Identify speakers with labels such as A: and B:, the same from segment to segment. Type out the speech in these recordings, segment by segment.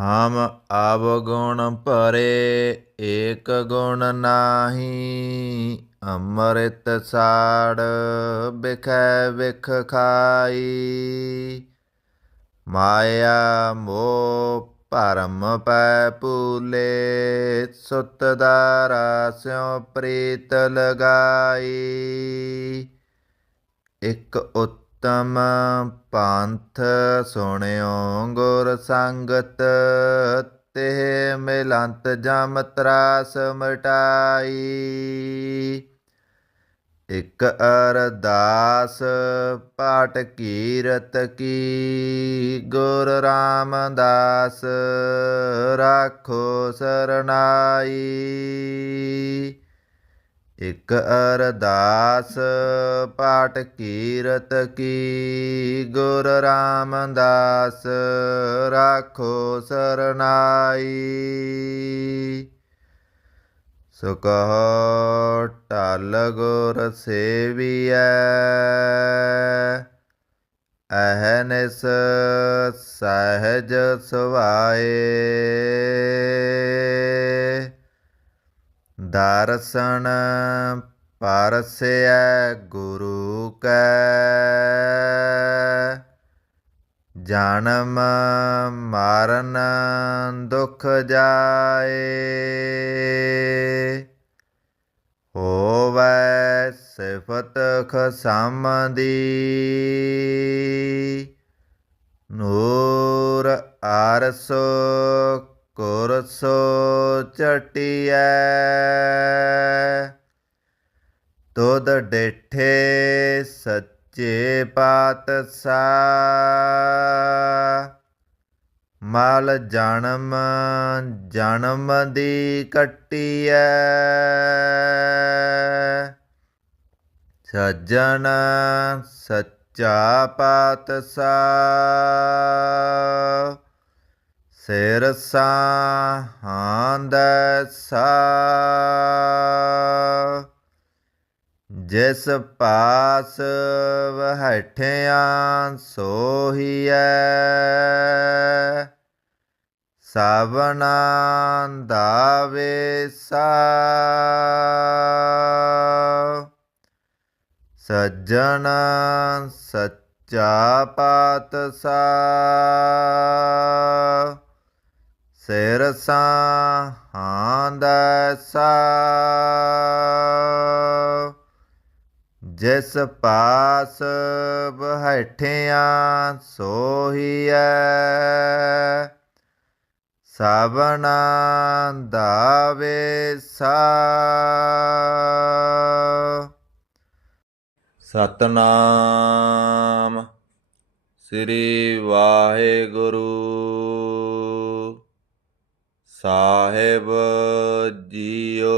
A: ਹਮ ਅਵਗੁਣ ਭਰੇ, ਏਕ ਗੁਣ ਨਾਹੀ, ਅੰਮ੍ਰਿਤ ਸਾੜ ਬਿਖੈ ਵਿਖ ਖਾਈ। ਮਾਇਆ ਮੋਹ ਭਰਮ ਪੈ ਪੂਲੇ ਸੁਤ ਦਾ ਸਿਉ ਪ੍ਰੀਤ ਲਗਾਈ। ਇਕ ਉਤਮ ਪੰਥ ਸੁਣਿਓ ਗੁਰ ਸੰਗਤ ਤੇ ਮਿਲੰਤ ਜਮ ਤਰਾਸ ਮਟਾਈ ਇਕ ਅਰਦਾਸ ਪਾਠ ਕੀਰਤ ਕੀ, ਗੁਰ ਰਾਮਦਾਸ, ਰਾਖੋ ਸਰਨਾਈ। ਇਕ ਅਰਦਾਸ ਪਾਠ ਕੀਰਤ ਕੀ, ਗੁਰ ਰਾਮਦਾਸ ਰਾਖੋ ਸਰਨਾਈ। ਸੋ ਕਹੋ ਟਲ ਗੁਰ ਸੇਵੀਐ ਅਹਨਿਸ ਸਹਿਜ ਸੁਭਾਏ ਦਰਸ਼ਨ ਪਰਸੈ ਗੁਰੂ ਕੈ। ਜਨਮ ਮਰਨ ਦੁਖ ਜਾਏ। ਹੋਵੈ ਸਿਫਤ ਖਸਮ ਦੀ ਨੂਰ ਅਰਸੋ ਕੁਰਸੋ ਚਟਿਐ ਤੁਧ ਡੇਠੇ ਸੱਚੇ ਪਾਤਸ਼ਾਹ। ਮਲ ਜਨਮ ਜਨਮ ਦੀ ਕੱਟੀਐ। ਸੱਜਣ ਸੱਚਾ ਪਾਤਸ਼ਾਹ। ਸਿਰਸਾ ਸਾਹਾਂਦ ਸਾ। ਜਿਸ ਪਾਸ ਵਹਠਿਆਂ ਸੋਹੀਐ ਸਵਨਾ ਦਾ ਵੇਸਾ। ਸੱਜਣ ਸੱਚਾ ਪਾਤਸ਼ਾਹ। ਸਿਰ ਦਾ ਸਾ ਜਿਸ ਪਾਸ ਬਹਠਿਆਂ ਸੋਹੀਐ ਸਵਨਾ ਦਾ ਵੇਸਾ। ਸਤਨਾਮ ਸ੍ਰੀ ਵਾਹਿਗੁਰੂ। ਸਾਹਿਬ ਜੀਓ।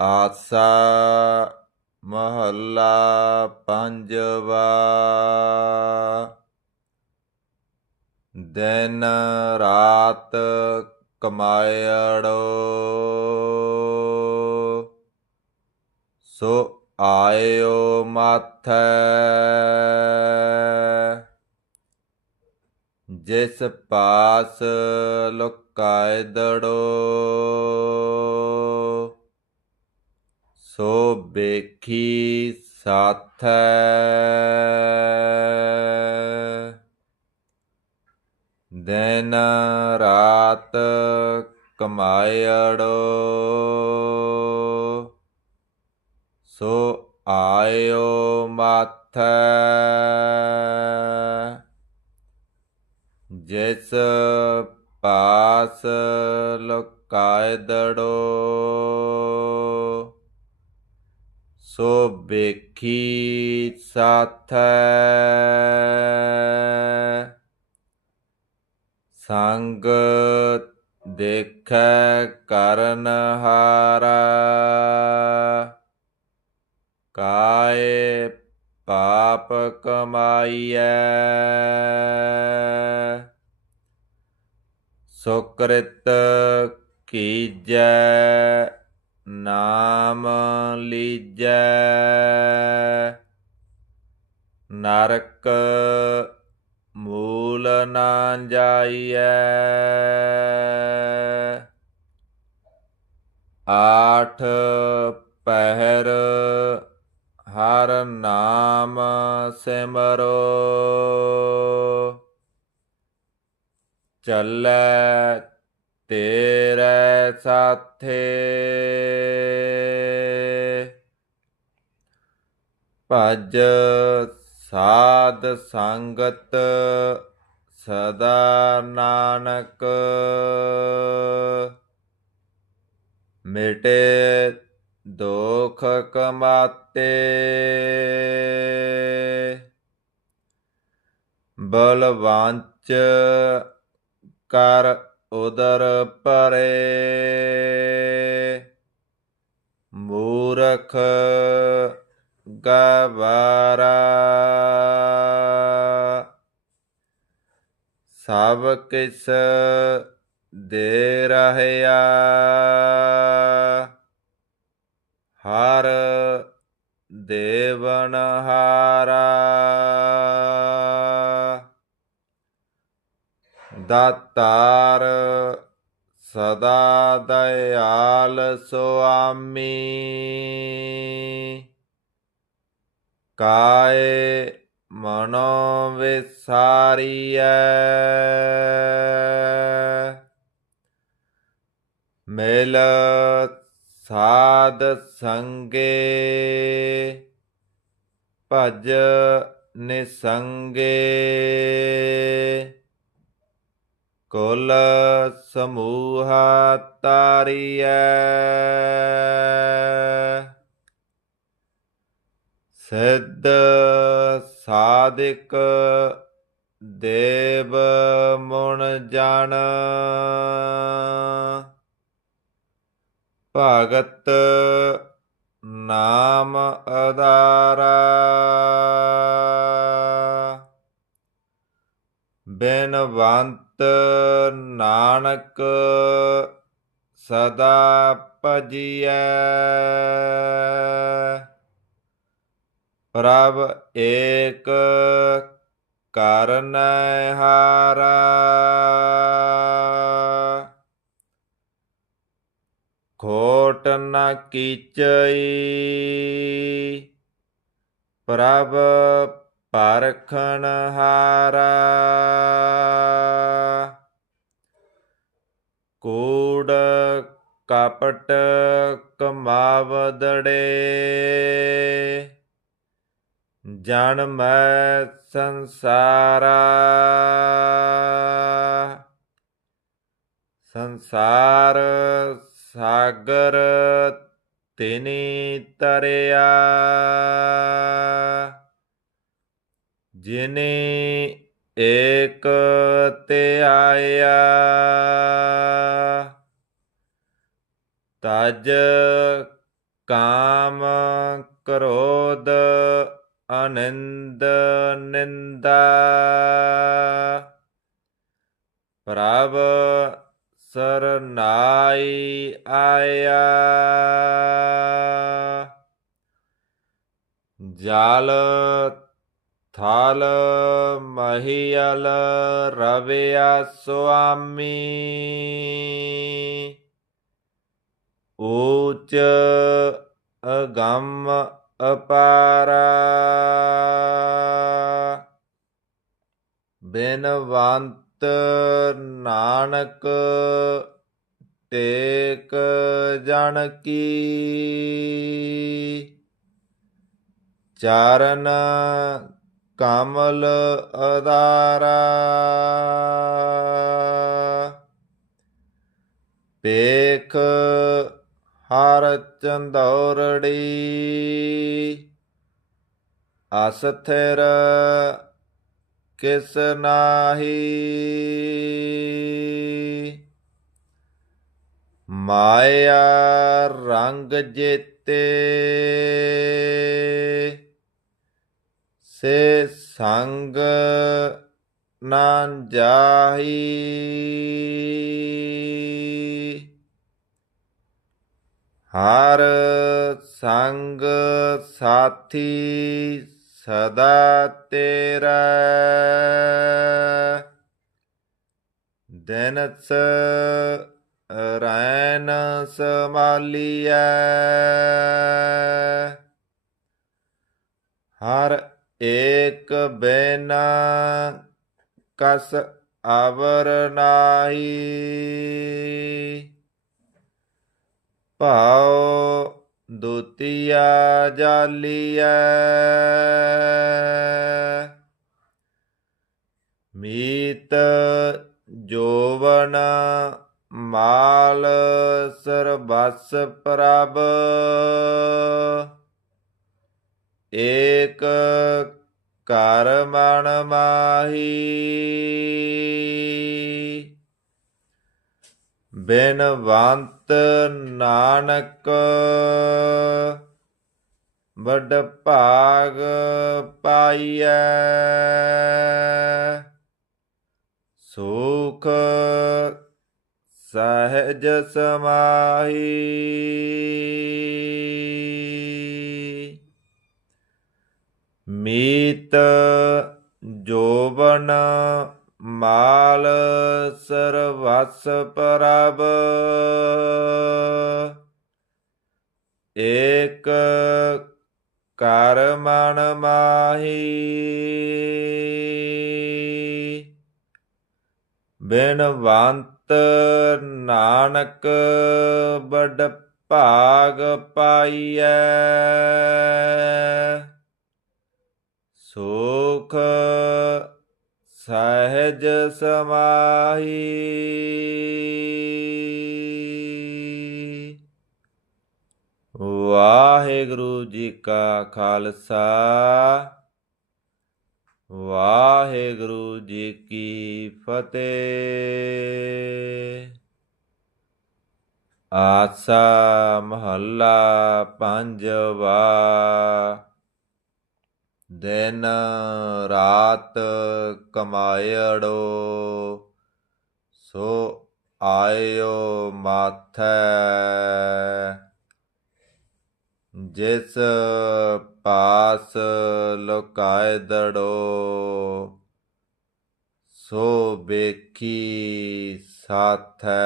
A: ਆਸਾ ਮਹੱਲਾ ਪੰਜਵਾ। ਦਿਨ ਰਾਤ ਕਮਾਇੜੋ। ਸੋ ਆਇਓ ਮਾਥੈ। ਜਿਸ ਪਾਸ ਲੁਕਾਇ ਦੜੋ ਸੋ ਬੇਖੀ ਸਾਥੈ। ਦਿਨ ਰਾਤ ਕਮਾਇੜੋ ਸੋ ਆਇਓ ਮਾਥੈ। ਜਿਸ ਪਾਸ ਲੁਕਾਇ ਦੜੋ ਸੋ ਬੇਖੀ ਸਾਥੈ। ਸੰਗ ਦੇਖੈ ਕਰਨ ਹਾਰਾ ਕਾਏ ਪਾਪ ਕਮਾਈਐ। ਸੁਕ੍ਰਿਤ ਕੀਜੈ ਨਾਮ ਲੀਜੈ ਨਰਕ ਮੂਲ ਨਾ ਜਾਈਐ। ਆਠ ਪਹਿਰ ਹਰ ਨਾਮ ਸਿਮਰੋ। ਚੱਲੈ ਤੇਰੇ ਸਾਥੇ। ਭਜ ਸਾਧ ਸੰਗਤ ਸਦਾ ਨਾਨਕ। ਮਿਟੇ ਦੁਖ ਕਮਾਤੇ। ਬਲਵੰਚ ਕਰ ਉਦਰ ਪਰੇ। ਮੂਰਖ ਗਵਾਰਾ। ਸਭ ਕਿਸ ਸਦਾ ਦਇਆਲ ਸੁਆਮੀ। ਕਾਏ ਮਨੋ ਵਿਸਾਰੀਐ। ਮਿਲ ਸਾਧ ਸੰਗੇ। ਭਜ ਨਿਸੰਗੇ। ਕੁਲ ਸਮੂਹਾ ਤਾਰੀਐ। ਸਿੱਧ ਸਾਧਿਕ ਦੇਵ ਮੁਣ ਜਨ। ਭਗਤ ਨਾਮ ਅਦਾਰਾ ਬਿਨਵੰਤ ਨਾਨਕ ਸਦਾ ਭਜੀਐ। ਪ੍ਰਭ ਏਕ ਕਰਨ ਹਾਰਾ। ਖੋਟ ਨ ਕੀਚਈ ਪ੍ਰਭ ਪਰਖਣ ਹਾਰਾ ਕੂੜ ਕਪਟ ਕਮਾਵਦੜੇ। ਜਨ ਮੈਂ ਸੰਸਾਰਾ। ਸੰਸਾਰ ਸਾਗਰ ਤਿਨੀ ਤਰਿਆ। ਜਿਨੇ ਏਕ ਤੇ ਤਜ ਕਾਮ ਕਰੋਧ ਅਨੰਦ ਨਿੰਦਾ ਪ੍ਰਭ ਸਰਨਾਈ ਆਇਆ। ਜਲ ਥਲ ਮਹੀਲ ਰਵਿਆ ਸੁਆਮੀ। ਊਚ ਅਗੰਮ ਅਪਾਰਾ। ਬਿਨਵੰਤ ਨਾਨਕ ਟੇਕ ਜਨ ਕੀ ਚਰਨ ਕਮਲ ਅਦਾਰਾ ਪੇਖ ਹਰ ਚੰਦੌਰੜੀ। ਅਸਥਿਰ ਕਿਸ ਨਾਹੀ। ਮਾਇਆ ਰੰਗ ਜੇਤੇ। ਸੇ ਸੰਗ ਨਾ ਜਾਹੀ। ਹਰ ਸੰਗ ਸਾਥੀ ਸਦਾ ਤੇਰਾ ਦਿਨਸ ਰੈਨ ਸਮਾਲੀਐ ਹਰ ਏਕ ਬੈਨਾ ਕਸ ਅਵਰ ਨਾਹੀ। ਭਾਉ ਦੁਤੀਆ ਜਾਲੀਐ। ਮੀਤ ਜੋਵਨ ਮਾਲ ਸਰਬਸ ਪ੍ਰਭ। ਏਕ ਕਰ ਮਨ ਮਾਹੀ। ਬਿਨਵੰਤ ਨਾਨਕ ਵੱਡ ਭਾਗ ਪਾਈਐ। ਸੁਖ ਸਹਿਜ ਸਮਾਹੀ। ਮੀਤ ਜੋਬਨ ਮਾਲ ਸਰਵਸ ਪ੍ਰਭ। ਏਕ ਕਰ ਮਨ ਮਾਹੀ। ਬਿਨਵੰਤ ਨਾਨਕ ਬੜ ਭਾਗ ਪਾਈਐ। ਸੁਖ ਸਹਿਜ ਸਮਾਹੀ। ਵਾਹਿਗੁਰੂ ਜੀ ਕਾ ਖਾਲਸਾ ਵਾਹਿਗੁਰੂ ਜੀ ਕੀ ਫਤਿਹ। ਆਸਾ ਮਹੱਲਾ ਪੰਜਵਾ। ਦਿਨ ਰਾਤ ਕਮਾਇੜੋ ਸੋ ਆਇਓ ਮਾਥੈ। ਜਿਸ ਪਾਸ ਲੁਕਾਇ ਦੜੋ ਸੋ ਵੇਖੀ ਸਾਥੈ।